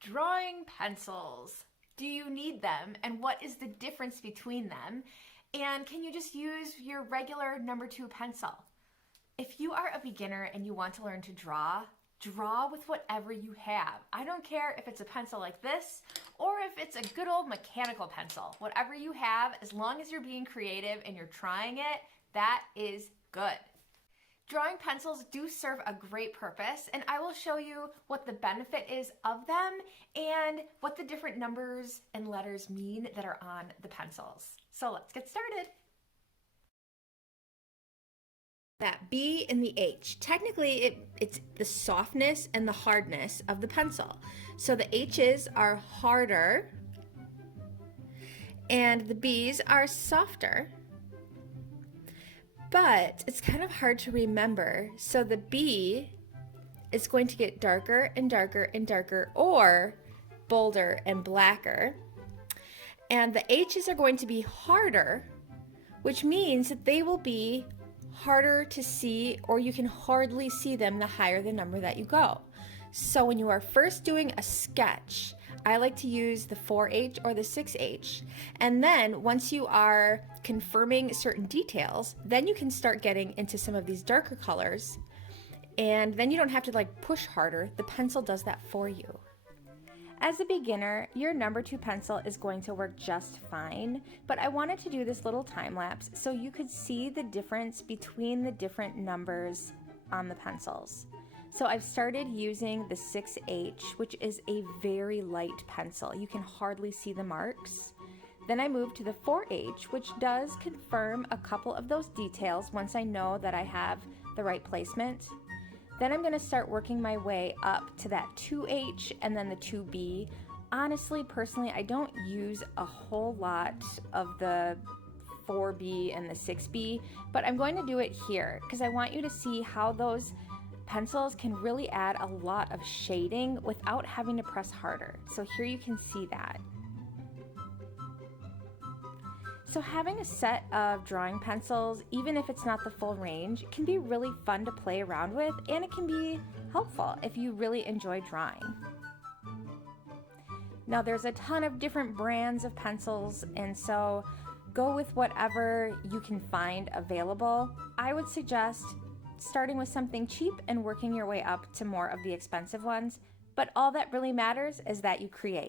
Drawing pencils. Do you need them, and what is the difference between them? And can you just use your regular number 2 pencil? If you are a beginner and you want to learn to draw, draw with whatever you have. I don't care if it's a pencil like this or if it's a good old mechanical pencil. Whatever you have, as long as you're being creative and you're trying it, that is good. Drawing pencils do serve a great purpose, and I will show you what the benefit is of them and what the different numbers and letters mean that are on the pencils. So let's get started. That B and the H. Technically, it's the softness and the hardness of the pencil. So the H's are harder and the B's are softer. But it's kind of hard to remember. So the B is going to get darker and darker and darker, or bolder and blacker. And the H's are going to be harder, which means that they will be harder to see, or you can hardly see them the higher the number that you go. So when you are first doing a sketch, I like to use the 4H or the 6H. And then once you are confirming certain details, then you can start getting into some of these darker colors. And then you don't have to push harder. The pencil does that for you. As a beginner, your number 2 pencil is going to work just fine, but I wanted to do this little time lapse so you could see the difference between the different numbers on the pencils. So I've started using the 6H, which is a very light pencil. You can hardly see the marks. Then I moved to the 4H, which does confirm a couple of those details once I know that I have the right placement. Then I'm going to start working my way up to that 2H and then the 2B. Honestly, personally, I don't use a whole lot of the 4B and the 6B, but I'm going to do it here because I want you to see how those pencils can really add a lot of shading without having to press harder. So here you can see that. So having a set of drawing pencils, even if it's not the full range, can be really fun to play around with, and it can be helpful if you really enjoy drawing. Now there's a ton of different brands of pencils, and so go with whatever you can find available. I would suggest starting with something cheap and working your way up to more of the expensive ones, but all that really matters is that you create.